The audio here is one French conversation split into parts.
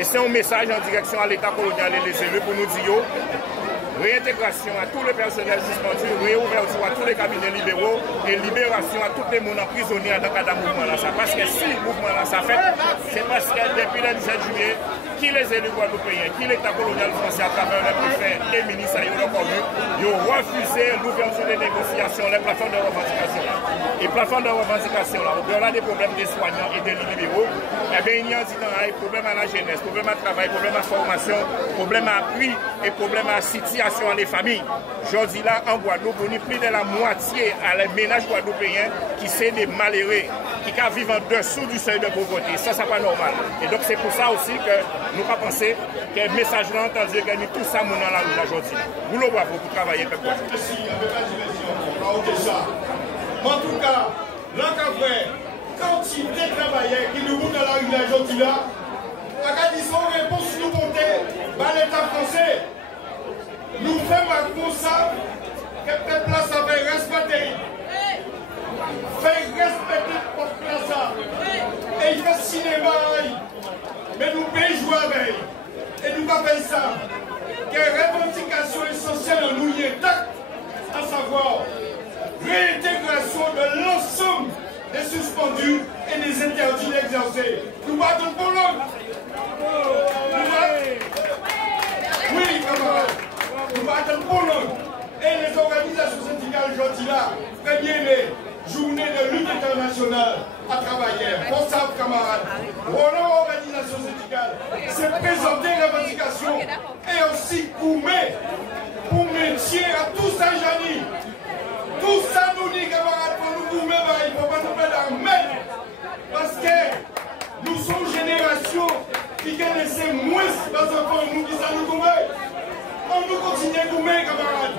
C'est un message en direction à l'État colonial et les élus pour nous dire réintégration à tous les personnels suspendus, réouverture à tous les cabinets libéraux et libération à tous les gens prisonniers dans le cadre de mouvement là. Parce que si le mouvement là ça fait, c'est parce que depuis le 17 juillet, qui les élus guadeloupéens, qui l'État colonial français à travers les préfets et ministres ils ont refusé l'ouverture des négociations, les plateformes de revendication. Et plateformes de revendication là, au-delà des problèmes des soignants et des libéraux, eh bien, il y a un problème à la jeunesse, problème à travail, problème à formation, problème à appui et problème à situation les familles. Je dis là, en Guadeloupe, on est plus de la moitié à les ménages guadeloupéens qui sont des malheureux, qui vivent en dessous du seuil de pauvreté. Ça, c'est pas normal. Et donc, c'est pour ça aussi que nous pas penser que le message là, entendu que tout ça, nous dans la rue aujourd'hui. Vous le bravo pour travailler avec quoi. En tout cas, l'encadré, quand il travaillait, qui nous montre dans la rue aujourd'hui là, à disons réponse nous compter par l'État français. Nous faisons comme ça que cette place avait respecté. Fait respecter cette place. Et il fait cinéma. Mais nous payons jouer avec. Et nous avons fait ça. Quelle revendication essentielle en nous y est à savoir réintégration de l'ensemble des suspendus et des interdits d'exercer. Nous battons pour l'homme. Oui, camarades. Nous battons pour l'homme. Et les organisations syndicales aujourd'hui là, première journée de lutte internationale à travailler. Pour ça, camarades, Roland organisation syndicale, c'est présenter les revendications et aussi pour métier à tout ça, Jani. Tout ça nous dit, camarades, pour nous gourmer, il ne faut pas nous faire la main. Parce que nous sommes génération qui connaissait moins les enfants, nous qui ça nous gourmer. On nous continue à gourmer, camarades.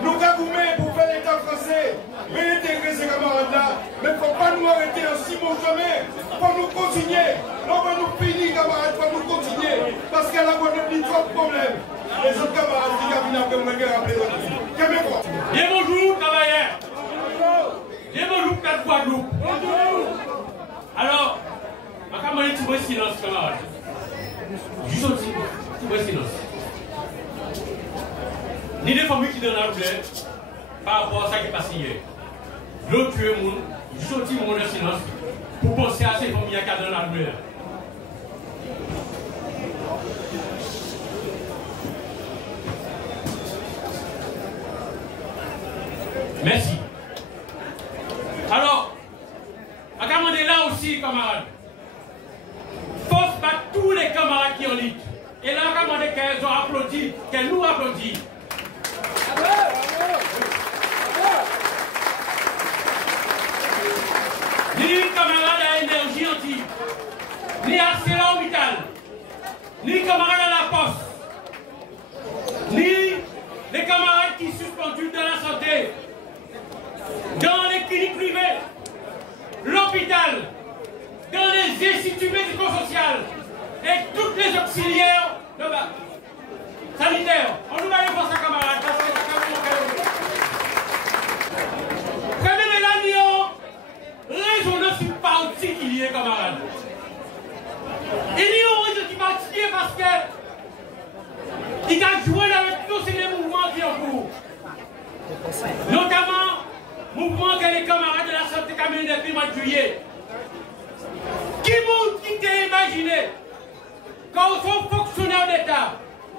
Nous avons gourmer pour faire l'État français, réintégrer ces camarades-là. Mais il ne faut pas nous arrêter en si bon chemin. Il faut nous continuer. On va nous finir, camarades, il faut nous continuer. Parce qu'elle a trop de problèmes. Les autres camarades qui viennent après moi, qui rappellent. Bien bonjour, travailleurs. Guadeloupe. Alors, je vais demander un petit peu de silence, camarade. Juste un petit peu de silence. Ni des familles qui donnent la roulette par rapport à ça qui est passé hier. L'autre tué le monde, juste un petit moment de silence pour penser à ces familles qui donnent la roulette. Merci. Alors, à demander là aussi, camarades, force par tous les camarades qui ont dit. Et là, à demander qu'elles ont applaudi, qu'elles nous applaudissent. Ni camarades à énergie anti, ni à ArcelorMittal, ni camarades à la poste, ni les camarades qui sont suspendus dans la santé, dans les cliniques privées, l'hôpital, dans les instituts médico-sociaux et toutes les auxiliaires sanitaires. On nous va aller voir ça, camarades, parce que quand même là, raison sur particulier, camarades. Il y a une raison qui particulier parce que il a joué avec tous ces mouvements qui ont cours. Notamment, mouvement que les camarades de la santé commune depuis le mois de juillet. Qui t'a imaginé quand on sont fonctionnaires d'État,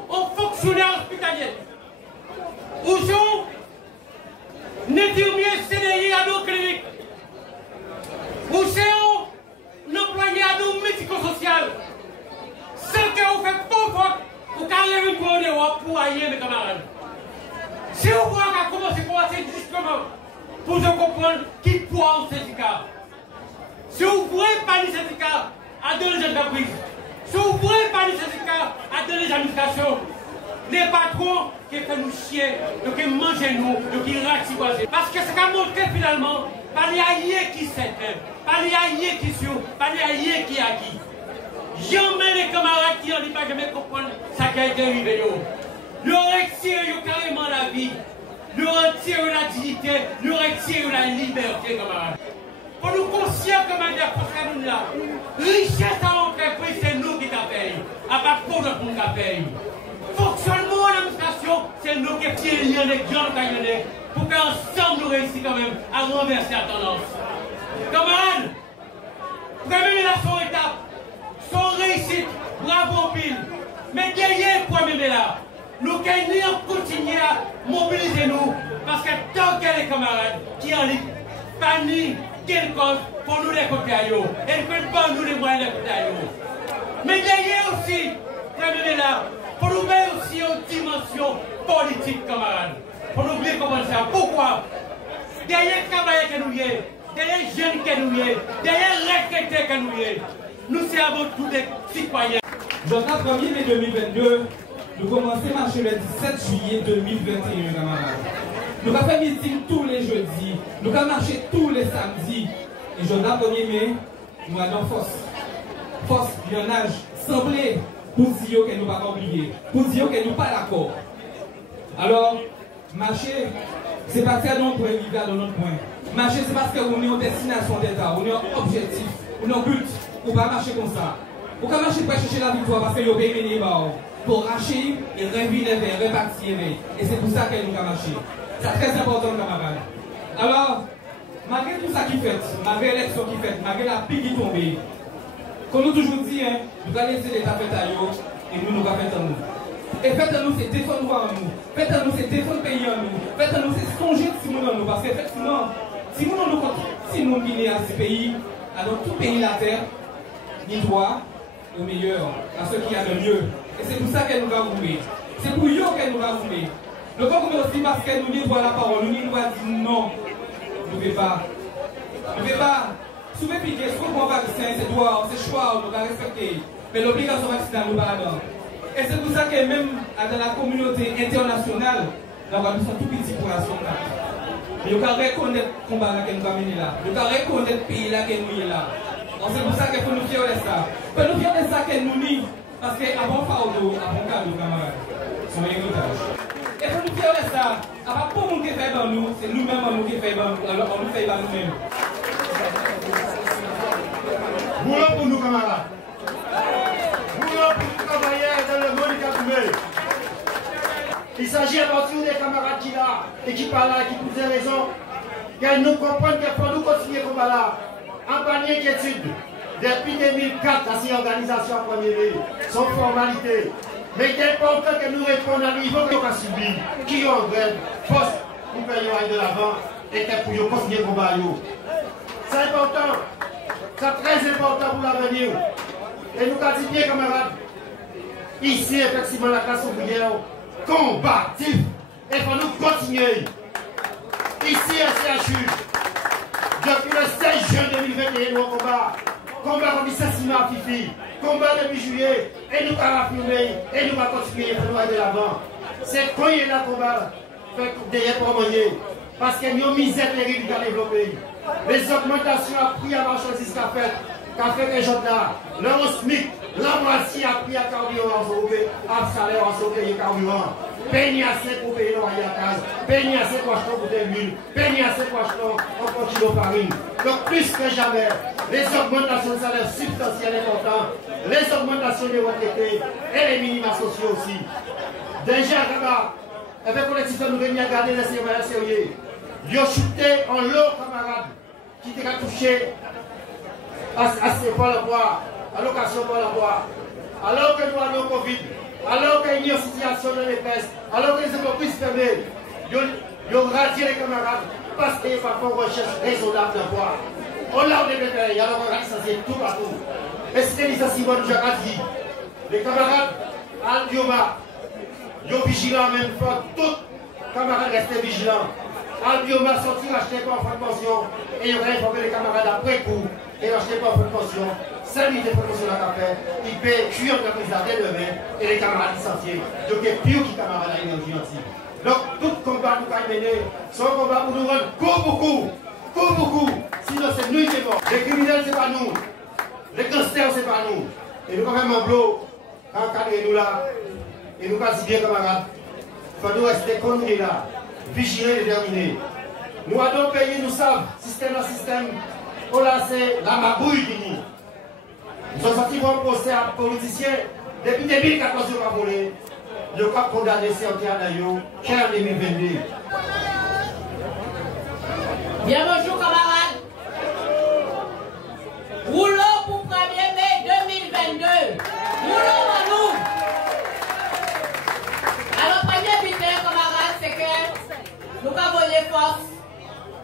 on fonctionnaires hospitaliers, ou sont infirmiers CDI à nos cliniques, ou sont employés à nos médico-sociales, sans que vous faites pas faute, vous carrez une bonne Europe pour ailleurs, mes camarades. Si vous voulez commencer justement, pour se comprendre qui poids au syndicat. Si vous voulez pas les syndicats à donner les entreprises, si vous voulez pas les syndicats à donner les administrations, les patrons qui font nous chier, qui mangent nous, qui ratissent. Parce que c'est qu'à montrer finalement, pas les alliés qui s'éteignent, pas les alliés qui sont, pas les alliés qui acquis. Jamais les camarades qui n'ont pas jamais comprendre ça qui a été arrivé. Ils retirent carrément la vie. Nous retirons la dignité, nous retirons la liberté, camarades. Pour nous conscients, camarades, parce que nous là, richesse à l'entreprise, c'est nous qui la payons. À part pour notre monde qui paye. Fonctionnement de l'administration, c'est nous qui tirons les gens qui pour qu'ensemble nous réussissions quand même à renverser la tendance. Camarades, première là son étape, son réussite, bravo pile. Mais derrière, premier là. Nous devons continuer à mobiliser nous parce que tant que les camarades qui ont dit panique, quelle cause pour nous les côtés à eux et ne peuvent pas nous les moyens de côté à eux. Mais derrière aussi, là, pour nous mettre aussi une dimension politique, camarades. Pour nous oublier comment ça. Pourquoi? Derrière le travail que nous y est, derrière les jeunes que nous y est, derrière les retraités que nous y est, nous sommes tous des citoyens. Journal 1er mai 2022. Nous commençons à marcher le 17 juillet 2021, camarades. Nous avons fait meeting tous les jeudis. Nous avons marché tous les samedis. Et le 1er mai, nous avons force. Force, lionnage, semblé pour dire que nous ne pouvons pas oublier. Pour dire que nous ne sommes pas d'accord. Alors, marcher, c'est parce que nous pouvons vivre dans notre point. Marcher, c'est parce qu'on est en destination d'État, on est en objectif, on est en but. On ne peut pas marcher comme ça. On ne peut pas marcher pour chercher la victoire parce que nous payons les barres. Pour racher et réviser, répartir. Et c'est pour ça qu'elle nous a marché. C'est très important, camarades. Alors, malgré tout ça qui fait, malgré l'élection qui fait, malgré la pique qui tombe, comme nous toujours dit, hein, nous allons laisser l'État faire à nous et nous allons faire à nous. Et faites à nous, c'est défendre nous en nous. Faites à nous, c'est défendre le pays en nous. Faites à nous, c'est songer si nous en nous. Parce qu'effectivement, si nous en nous comptons, si nous guinéens à ce pays, alors tout pays la terre, ni droit au meilleur, à ce qu'il y a de mieux. Et c'est pour ça qu'elle nous va rouler. C'est pour eux qu'elle nous va rouler. Ne pas rouler aussi parce qu'elle nous dit droit la parole. Nous nous va dire non. Nous ne pouvons pas. Nous ne pouvons pas. Si vous piquer, si vous prenez vaccin, c'est droit, c'est choix, nous devons respecter. Mais l'obligation vaccinale, nous va dedans. Et c'est pour ça que même dans la communauté internationale, nous sommes tout petits pour la sonde. Mais nous devons reconnaître le combat que nous avons mené là. Nous devons reconnaître le pays là que nous sommes là. Donc c'est pour ça qu'il faut nous fier de ça. Il faut nous fier de ça que nous n'y. Parce qu'avant fardeau, avant cadeau, camarades, c'est un héritage. Et pour nous faire ça, avant pour nous qui fait dans nous, c'est nous-mêmes qui fait dans nous, alors on nous fait dans nous-mêmes. Boulot pour nous, camarades. Boulot pour nous, travailleurs dans le monde Kakoumé. Il s'agit à partir des camarades qui là, et qui parlent là, qui posent raison, qu'elles nous comprennent qu'il faut nous continuer comme là. En panier d'inquiétude, depuis 2004, la ces organisations en première ligne, sont formalités. Mais il est important que nous répondions à niveau qu'on a subi, qui ont en grève, force pour payer de l'avant et que pour continuer le combat. C'est important, c'est très important pour l'avenir. Et nous avons dit bien, camarades, ici, effectivement, la classe ouvrière, combatif, et il faut nous continuer. Ici, à CHU, depuis le 16 juin 2021, nous avons combat contre l'assassinat à Fifi, combat depuis juillet, et nous avons affirmé, et nous allons continuer à aller de l'avant. C'est quand il y a le combat, derrière pour manier, parce qu'il y a une misère terrible à développer. Les augmentations à prix à marchandises qu'a fait les gens là, le SMIC, l'embrassier a pris à carburant, à salaire, à sauver le carburant. Peine assez pour payer le loyer à case, peine assez pour acheter pour des l'huile, peine assez pour acheter un kilo de farine. Donc plus que jamais, les augmentations de salaire substantielles importantes, les augmentations des retraités et les minima sociaux aussi. Déjà, avec le collectif, nous venons regarder les sérieux. Ils ont chuté en lot, camarades, qui étaient touchés à ce Pôle emploi, à l'occasion Pôle emploi. Alors que nous avons le Covid, alors qu'il y a une situation dans les fesses, alors que les entreprises fermées, ils ont radié les camarades parce qu'ils font une recherche raisonnable d'emploi. On l'a développé, il y a l'organisation tout partout. Et c'était licenciement de Jacques dit. Les camarades, à Bioma, ils sont vigilants même fois, tous les camarades restaient vigilants. Albioma sorti acheter pas en fin de pension et il aurait informé les camarades après coup et acheter pas en fin de pension. Celui des promotions à café, il paie cuire entreprise dès demain et les camarades licenciés. Donc il y a plus qui camarades à l'énergie anti. Donc tout combat nous avons mené, c'est un combat pour nous rendre beaucoup. Sinon c'est nous qui sommes. Les criminels c'est pas nous. Les gangsters c'est pas nous. Et nous quand même en bloc, encadrez nous là. Et nous avons dit bien camarades, il faut nous rester comme nous là. Vigiler et déterminer. Nous avons payé, nous savons, système à système, on a c'est la magouille qui nous. Nous sommes sortis pour un procès à politiciens depuis 2014, ils ont volé. Ils ont condamné ces entiers en 2022. Bien bonjour camarades. Rouleau pour 1er mai 2022. Rouleau à nous. Alors, premier but, camarades, c'est que nous avons les forces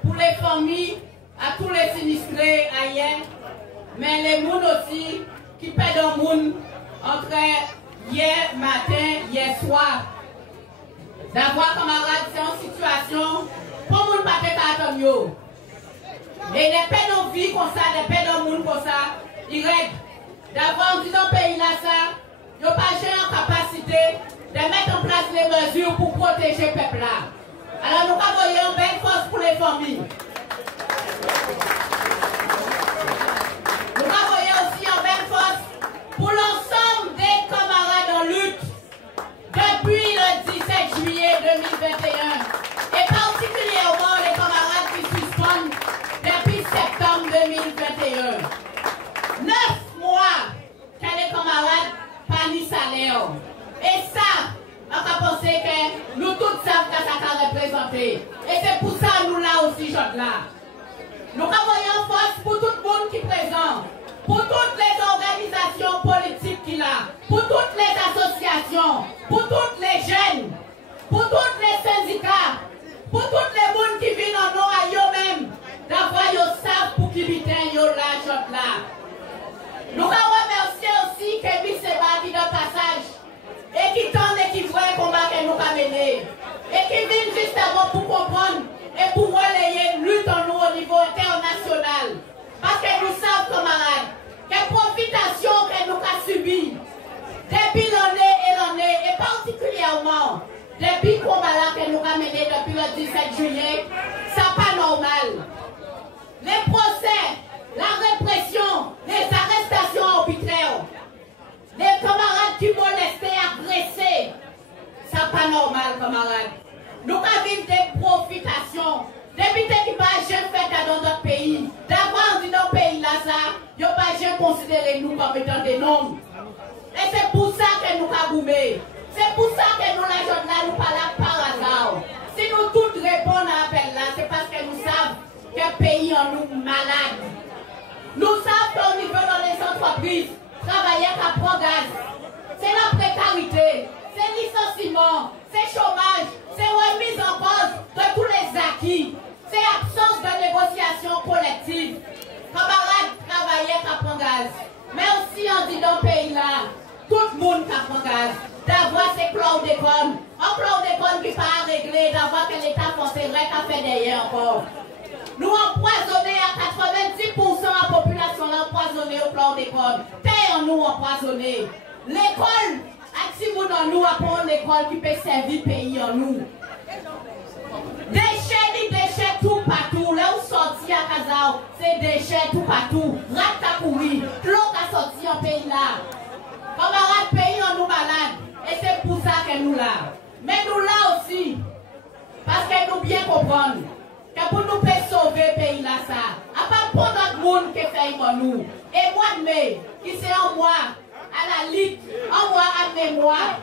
pour les familles, à tous les sinistrés haïens, mais les gens aussi qui perdent un monde entre hier matin, hier soir. D'avoir, camarades, c'est une situation pour nous pas de mieux. Et les peines de vie comme ça, les peines de monde comme ça, ils règlent. D'avoir dit dans le pays là, ça, ils n'ont pas en capacité de mettre en place les mesures pour protéger le peuple là. Alors nous avons une belle force pour les familles. Nous avons aussi une belle force pour l'ensemble des camarades en lutte depuis le 17 juillet 2021 et particulièrement les camarades qui suspendent depuis septembre 2021. 9 mois que les camarades pas ni salaire. Et ça, on a pensé que nous tous savons que ça a représenté. Et c'est pour ça nous là aussi, là. Nous avons force pour tout le monde qui est présent, pour toutes les organisations politiques qui là, pour toutes les associations, pour toutes les jeunes, pour tous les syndicats, pour tous les gens qui vivent en nous à eux-mêmes, d'avoir yo savent pour qui vivent là. Nous avons remercié aussi que Bisseba qui de passage et qui tente et qui voit le combat que nous avons mené et qui vient juste avant pour comprendre et pour relayer lutte en nous au niveau international. Parce que nous savons, camarades, que profitation que nous avons subi depuis l'année et particulièrement depuis le combat que nous avons mené depuis le 17 juillet, ça n'est pas normal. Les procès, la répression, les arrestations arbitraires, les camarades qui molestaient, agressés, ça n'est pas normal, camarades. Nous avons des profitations, des qui pas jeune fait dans notre pays, d'avoir nous comme étant des noms. Et c'est pour ça que nous avons goumé. C'est pour ça que nous, la jeune là, nous parlons par hasard. Si nous tous répondons à l'appel là, c'est parce que nous savons que le pays en nous malade. Nous savons qu'au niveau dans les entreprises, travailler à prendre gaz, c'est la précarité, c'est licenciement, c'est chômage, c'est remise en cause de tous les acquis, c'est absence de négociation collective. Camarades, travailler à prendre gaz. Mais aussi on dit dans le pays là, tout le monde qui prend gaz, d'avoir ces chlordécone, un chlordécone qui n'est pas réglé, d'avoir que l'État français a fait derrière encore. Nous empoisonnés à 90% de la population empoisonnée au chlordécone. Terre nous empoisonnés. L'école, si vous dans nous apprenons l'école qui peut servir le pays en nous. Déchets tout partout. Là où sortir à Kazao, c'est déchets tout partout. Rat à courir, l'eau à sortir en pays là. Camarades, pays en nous malades. Et c'est pour ça que nous là. Mais nous là aussi, parce que nous bien comprendre que pour nous sauver le pays là, ça, à part pour notre monde qui fait pour nous. Et moi de mai, qui c'est en moi, à la lutte, en moi à mémoire,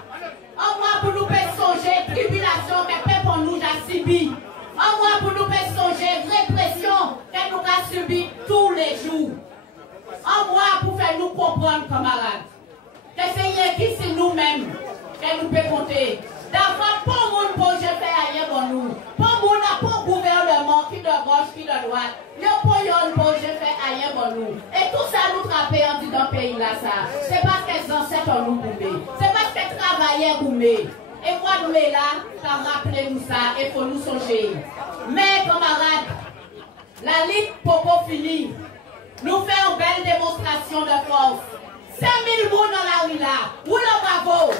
en moi pour nous songer tribulation que fait pour nous a subi, en moi pour nous songer répression que nous avons subi tous les jours, en moi pour faire nous comprendre, camarades, que c'est qui c'est nous-mêmes que nous pouvons compter. D'avoir pas mon projet fait ailleurs pour nous. Pas mon pas gouvernement qui de gauche, qui de droite. Il y a pas un projet fait ailleurs pour nous. Et tout ça nous trappe en dit dans le pays là ça. C'est parce que les ancêtres ont nous goumé. C'est parce que les travailleurs goumé. Et moi nous là, ça rappelez nous ça et faut nous songer. Mais camarades, la lutte pour qu'on finisse. Nous faisons une belle démonstration de force. 5000 personnes dans la rue là. Où le bravo?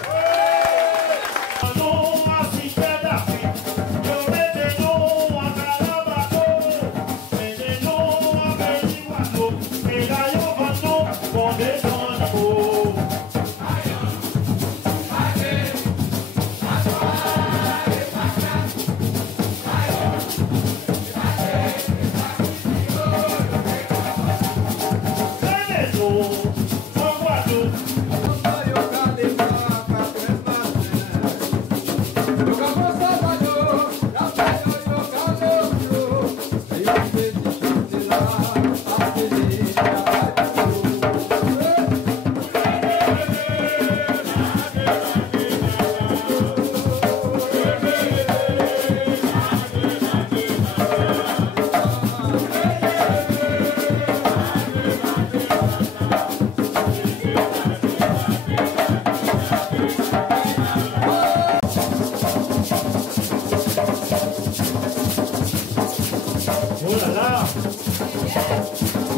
Oh là là!